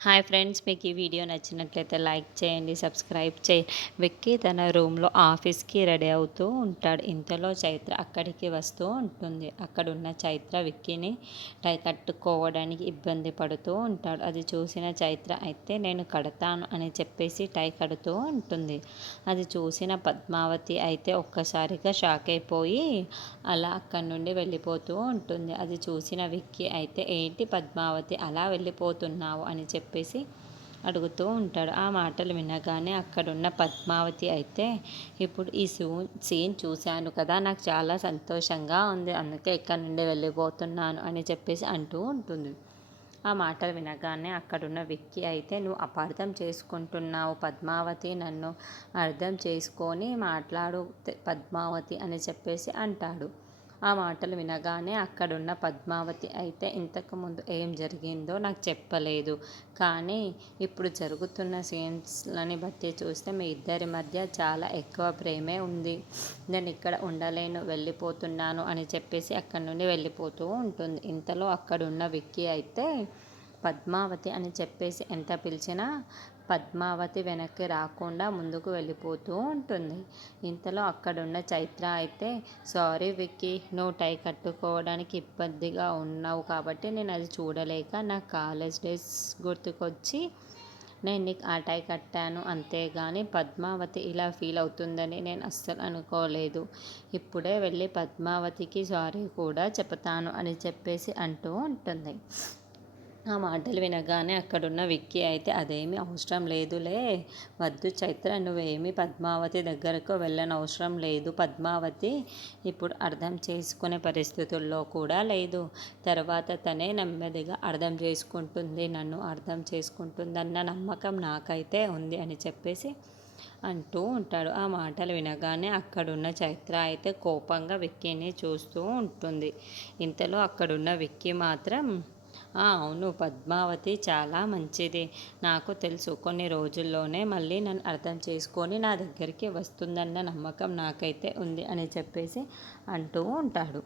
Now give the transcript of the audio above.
Hi friends, మీకు ఈ video నచ్చినట్లయితే లైక్ చేయండి, సబ్స్క్రైబ్ విక్కీ తన రూమ్లో ఆఫీస్కి రెడీ అవుతూ ఉంటాడు. ఇంతలో చైత్ర అక్కడికి వస్తూ ఉంటుంది. అక్కడున్న చైత్ర విక్కీని టై కట్టుకోవడానికి ఇబ్బంది పడుతూ ఉంటాడు. అది చూసిన చైత్ర అయితే నేను కడతాను అని చెప్పేసి టై కడుతూ ఉంటుంది. అది చూసిన పద్మావతి అయితే ఒక్కసారిగా షాక్ అయిపోయి అలా అక్కడి నుండి వెళ్ళిపోతూ ఉంటుంది. అది చూసిన విక్కీ అయితే ఏంటి పద్మావతి అలా వెళ్ళిపోతున్నావు అని చెప్పేసి అడుగుతూ ఉంటాడు. ఆ మాటలు వినగానే అక్కడున్న పద్మావతి అయితే ఇప్పుడు ఈ సీన్ చూశాను కదా, నాకు చాలా సంతోషంగా ఉంది, అందుకే ఇక్కడ నుండి వెళ్ళిపోతున్నాను అని చెప్పేసి అంటూ ఉంటుంది. ఆ మాటలు వినగానే అక్కడున్న విక్కీ అయితే నువ్వు అపార్థం చేసుకుంటున్నావు పద్మావతి, నన్ను అర్థం చేసుకొని మాట్లాడు పద్మావతి అని చెప్పేసి అంటాడు. ఆ మాటలు వినగానే అక్కడున్న పద్మావతి అయితే ఇంతకుముందు ఏం జరిగిందో నాకు చెప్పలేదు, కానీ ఇప్పుడు జరుగుతున్న సీన్స్లని బట్టి చూస్తే మీ ఇద్దరి మధ్య చాలా ఎక్కువ ప్రేమే ఉంది, నేను ఇక్కడ ఉండలేను, వెళ్ళిపోతున్నాను అని చెప్పేసి అక్కడి నుండి వెళ్ళిపోతూ ఉంటుంది. ఇంతలో అక్కడున్న విక్కీ అయితే పద్మావతి అని చెప్పేసి ఎంత పిలిచినా పద్మావతి వెనక్కి రాకుండా ముందుకు వెళ్ళిపోతూ ఉంటుంది. ఇంతలో అక్కడున్న చైత్ర అయితే సారీ విక్కీ, నువ్వు టై కట్టుకోవడానికి ఇబ్బందిగా ఉన్నావు కాబట్టి నేను అది చూడలేక నా కాలేజ్ డేస్ గుర్తుకొచ్చి నేను నీకు ఆ టై కట్టాను, అంతేగాని పద్మావతి ఇలా ఫీల్ అవుతుందని నేను అస్సలు అనుకోలేదు, ఇప్పుడే వెళ్ళి పద్మావతికి సారీ కూడా చెప్తాను అని చెప్పేసి అంటూ ఉంటుంది. ఆ మాటలు వినగానే అక్కడున్న విక్కీ అయితే అదేమీ అవసరం లేదులే, వద్దు చైత్ర, నువ్వేమీ పద్మావతి దగ్గరకు వెళ్ళనవసరం లేదు, పద్మావతి ఇప్పుడు అర్థం చేసుకునే పరిస్థితుల్లో కూడా లేదు, తర్వాత తనే నెమ్మదిగా అర్థం చేసుకుంటుంది, నన్ను అర్థం చేసుకుంటుందన్న నమ్మకం నాకైతే ఉంది అని చెప్పేసి అంటూ ఉంటాడు. ఆ మాటలు వినగానే అక్కడున్న చైత్ర అయితే కోపంగా విక్కీని చూస్తూ ఉంటుంది. ఇంతలో అక్కడున్న విక్కీ మాత్రం అవును, పద్మావతి చాలా మంచిది, నాకు తెలుసు, కొన్ని రోజుల్లోనే మళ్ళీ నన్ను అర్థం చేసుకొని నా దగ్గరికి వస్తుందన్న నమ్మకం నాకైతే ఉంది అని చెప్పేసి అంటూ ఉంటాడు.